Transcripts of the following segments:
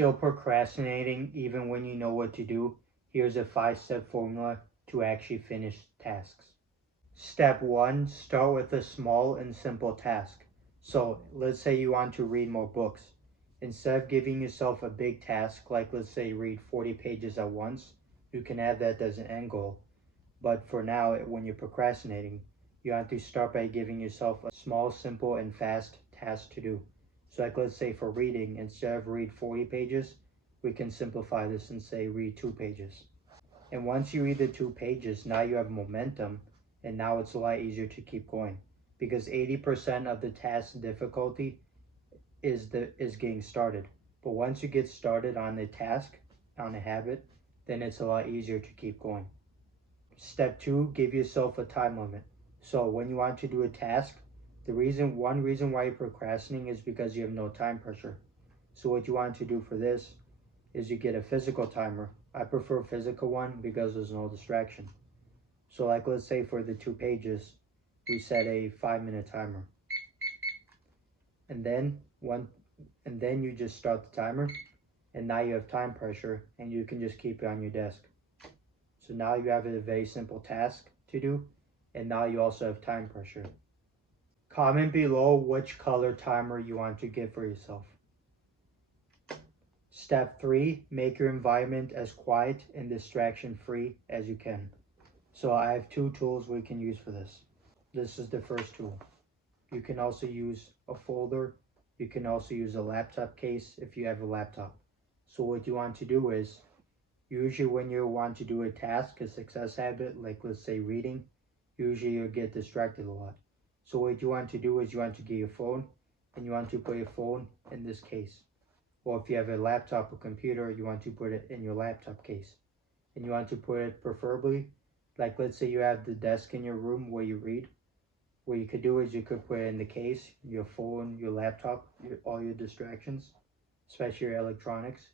Still procrastinating even when you know what to do? Here's a 5-step formula to actually finish tasks. Step 1, start with a small and simple task. So let's say you want to read more books. Instead of giving yourself a big task, like let's say read 40 pages at once, you can have that as an end goal. But for now, when you're procrastinating, you have to start by giving yourself a small, simple, and fast task to do. So like let's say for reading, instead of read 40 pages, we can simplify this and say read 2 pages. And once you read the 2 pages, now you have momentum, and now it's a lot easier to keep going. Because 80% of the task difficulty is getting started. But once you get started on the task, on a habit, then it's a lot easier to keep going. Step 2, give yourself a time limit. So when you want to do a task, one reason why you're procrastinating is because you have no time pressure. So what you want to do for this is you get a physical timer. I prefer physical one because there's no distraction. So like let's say for the 2 pages, we set a 5-minute timer. And then you just start the timer, and now you have time pressure and you can just keep it on your desk. So now you have a very simple task to do, and now you also have time pressure. Comment below which color timer you want to get for yourself. Step 3, make your environment as quiet and distraction free as you can. So I have 2 tools we can use for this. This is the first tool. You can also use a folder. You can also use a laptop case if you have a laptop. So what you want to do is, usually when you want to do a task, a success habit, like let's say reading, usually you'll get distracted a lot. So what you want to do is you want to get your phone, and you want to put your phone in this case. Or if you have a laptop or computer, you want to put it in your laptop case. And you want to put it preferably, like let's say you have the desk in your room where you read. What you could do is you could put it in the case, your phone, your laptop, all your distractions, especially your electronics,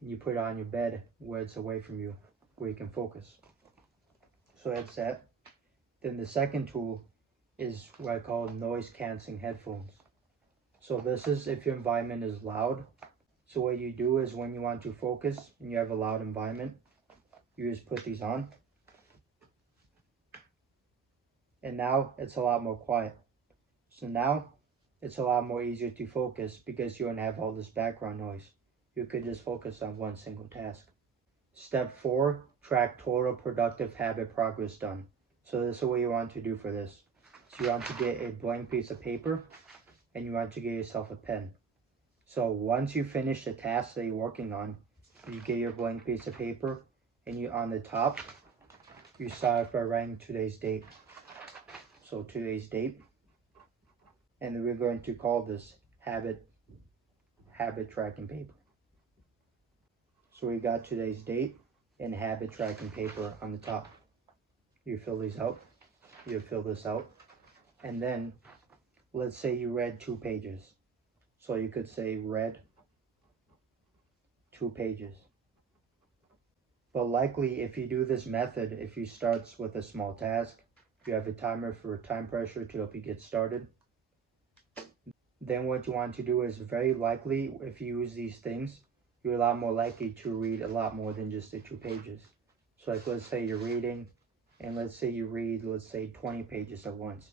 and you put it on your bed where it's away from you, where you can focus. So that's that. Then the second tool is what I call noise canceling headphones. So this is if your environment is loud. So what you do is when you want to focus and you have a loud environment, you just put these on. And now it's a lot more quiet. So now it's a lot more easier to focus because you don't have all this background noise. You could just focus on one single task. Step 4, track total productive habit progress done. So this is what you want to do for this. So you want to get a blank piece of paper and you want to get yourself a pen. So once you finish the task that you're working on, you get your blank piece of paper, and you on the top, you start by writing today's date. So today's date, and then we're going to call this habit tracking paper. So we got today's date and habit tracking paper on the top. You fill these out, you fill this out, and then let's say you read 2 pages. So you could say read 2 pages. But likely if you do this method, if you start with a small task, you have a timer for time pressure to help you get started. Then what you want to do is very likely, if you use these things, you're a lot more likely to read a lot more than just the 2 pages. So like let's say you're reading, and let's say you read, let's say 20 pages at once.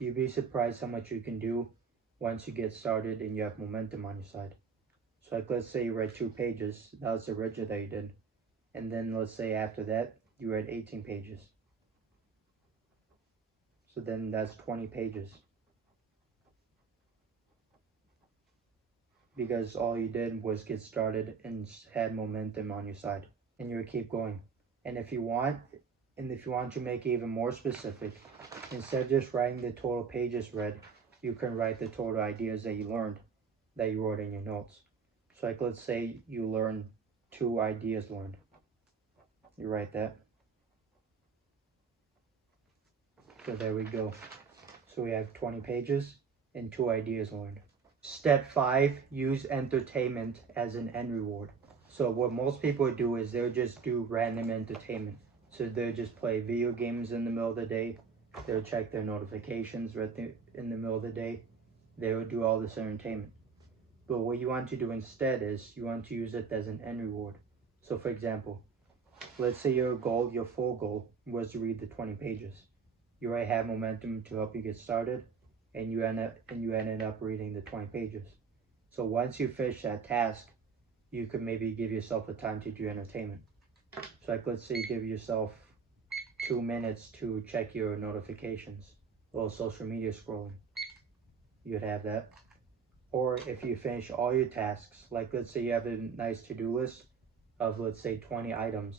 You'd be surprised how much you can do once you get started and you have momentum on your side. So like let's say you read 2 pages, that was the rigid that you did. And then let's say after that, you read 18 pages. So then that's 20 pages. Because all you did was get started and had momentum on your side. And you would keep going. And if you want to make it even more specific, instead of just writing the total pages read, you can write the total ideas that you learned, that you wrote in your notes. So like let's say you learn 2 ideas learned. You write that. So there we go. So we have 20 pages and 2 ideas learned. Step 5, use entertainment as an end reward. So what most people do is they'll just do random entertainment. So they'll just play video games in the middle of the day. They'll check their notifications right in the middle of the day. They will do all this entertainment. But what you want to do instead is you want to use it as an end reward. So for example, let's say your full goal was to read the 20 pages. You already have momentum to help you get started, and you ended up reading the 20 pages. So once you finish that task, you could maybe give yourself a time to do entertainment. So like let's say you give yourself 2 minutes to check your notifications, a little social media scrolling. You'd have that. Or if you finish all your tasks, like let's say you have a nice to-do list of let's say 20 items.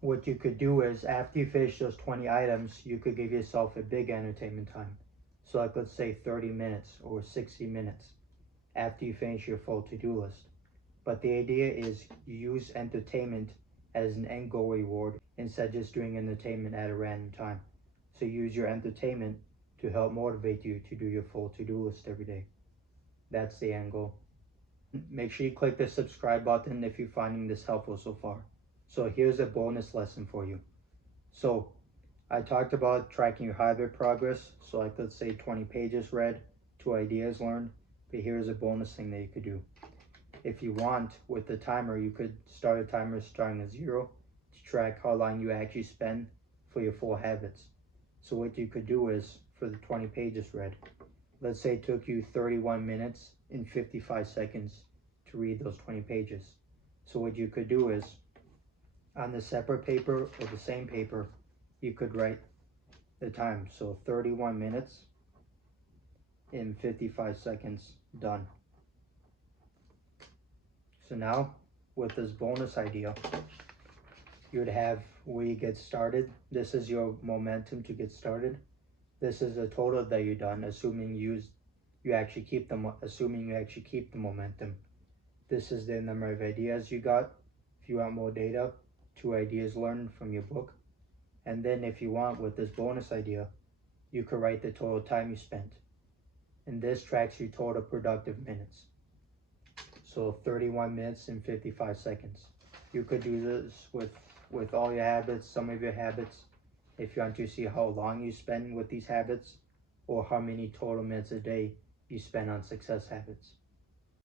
What you could do is after you finish those 20 items, you could give yourself a big entertainment time. So like let's say 30 minutes or 60 minutes after you finish your full to-do list. But the idea is you use entertainment as an end goal reward instead of just doing entertainment at a random time. So use your entertainment to help motivate you to do your full to-do list every day. That's the end goal. Make sure you click the subscribe button if you're finding this helpful so far. So here's a bonus lesson for you. So I talked about tracking your habit progress. So like let's say 20 pages read, 2 ideas learned. But here's a bonus thing that you could do. If you want, with the timer, you could start a timer starting at 0 to track how long you actually spend for your full habits. So what you could do is, for the 20 pages read, let's say it took you 31 minutes and 55 seconds to read those 20 pages. So what you could do is, on the separate paper or the same paper, you could write the time. So 31 minutes and 55 seconds, done. So now, with this bonus idea, you would have where you get started. This is your momentum to get started. This is the total that you've done, assuming you actually keep the momentum. This is the number of ideas you got. If you want more data, 2 ideas learned from your book. And then if you want, with this bonus idea, you could write the total time you spent. And this tracks your total productive minutes. So 31 minutes and 55 seconds. You could do this with all your habits, some of your habits, if you want to see how long you spend with these habits or how many total minutes a day you spend on success habits.